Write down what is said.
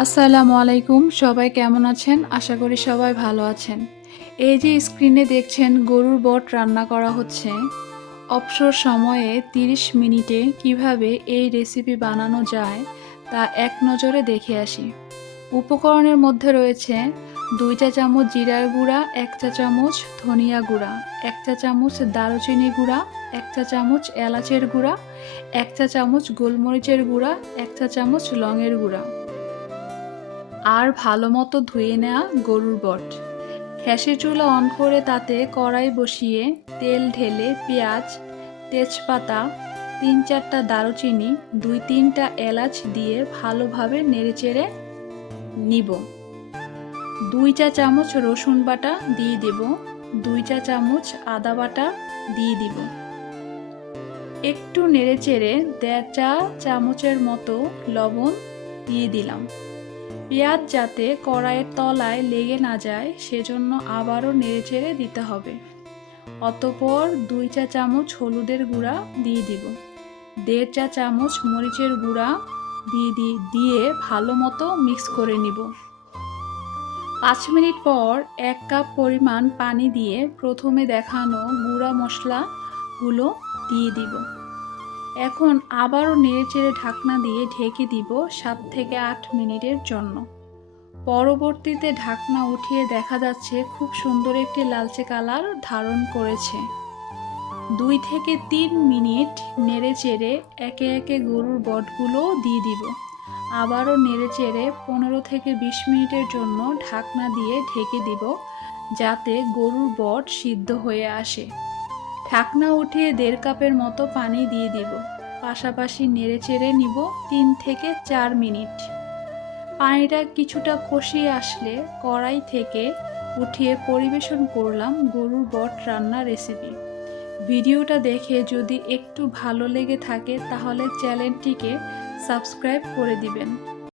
আসসালামু আলাইকুম, সবাই কেমন আছেন? আশা করি সবাই ভালো আছেন। এই যে স্ক্রিনে দেখছেন গরুর বট রান্না করা হচ্ছে। অবসর সময়ে 30 মিনিটে কিভাবে এই রেসিপি বানানো যায় তা এক নজরে দেখে আসি। উপকরণের মধ্যে রয়েছে 2 চা চামচ জিরার গুঁড়া, 1 চা চামচ ধনিয়া গুঁড়া, 1 চা চামচ দারুচিনি গুঁড়া, 1 চা চামচ এলাচের গুঁড়া, 1 চা চামচ গোলমরিচের গুঁড়া, 1 চা চামচ লংয়ের গুঁড়া আর ভালোমতো ধুয়ে নেওয়া গরুর বট। গ্যাসের চুলা অন করে তাতে কড়াই বসিয়ে তেল ঢেলে পেঁয়াজ, তেজপাতা, 3-4টা দারুচিনি, 2-3টা এলাচ দিয়ে ভালোভাবে নেড়েচেড়ে নিব। 2 চা চামচ রসুন বাটা দিয়ে দেব, 2 চা চামচ আদা বাটা দিয়ে দিব। একটু নেড়েচেড়ে 1.5 চা চামচের মতো লবণ দিয়ে দিলাম। পেঁয়াজ যাতে কড়াইয়ের তলায় লেগে না যায় সেজন্য আবারও নেড়েচেড়ে দিতে হবে। অতঃপর 2 চা চামচ হলুদের গুঁড়া দিয়ে দিব, 1.5 চা চামচ মরিচের গুঁড়া দিয়ে ভালো মতো মিক্স করে নিব। 5 মিনিট পর 1 কাপ পরিমাণ পানি দিয়ে প্রথমে দেখানো গুঁড়া মশলাগুলো দিয়ে দিব। এখন আবারও নেড়েচেড়ে ঢাকনা দিয়ে ঢেকে দিব 7 থেকে 8 মিনিটের জন্য। পরবর্তীতে ঢাকনা উঠিয়ে দেখা যাচ্ছে খুব সুন্দর একটি লালচে কালার ধারণ করেছে। 2 থেকে 3 মিনিট নেড়েচেড়ে একে একে গরুর বটগুলো দিয়ে দিব। আবারও নেড়েচেড়ে 15 থেকে 20 মিনিটের জন্য ঢাকনা দিয়ে ঢেকে দিব যাতে গরুর বট সিদ্ধ হয়ে আসে। ঢাকনা উঠিয়ে 1.5 কাপের মতো পানি দিয়ে দিব। পাশাপাশি নেড়েচেড়ে নিব 3 থেকে 4 মিনিট। পানিটা কিছুটা কষিয়ে আসলে কড়াই থেকে উঠিয়ে পরিবেশন করলাম গরুর বট রান্না রেসিপি। ভিডিওটা দেখে যদি একটু ভালো লেগে থাকে তাহলে চ্যানেলটিকে সাবস্ক্রাইব করে দিবেন।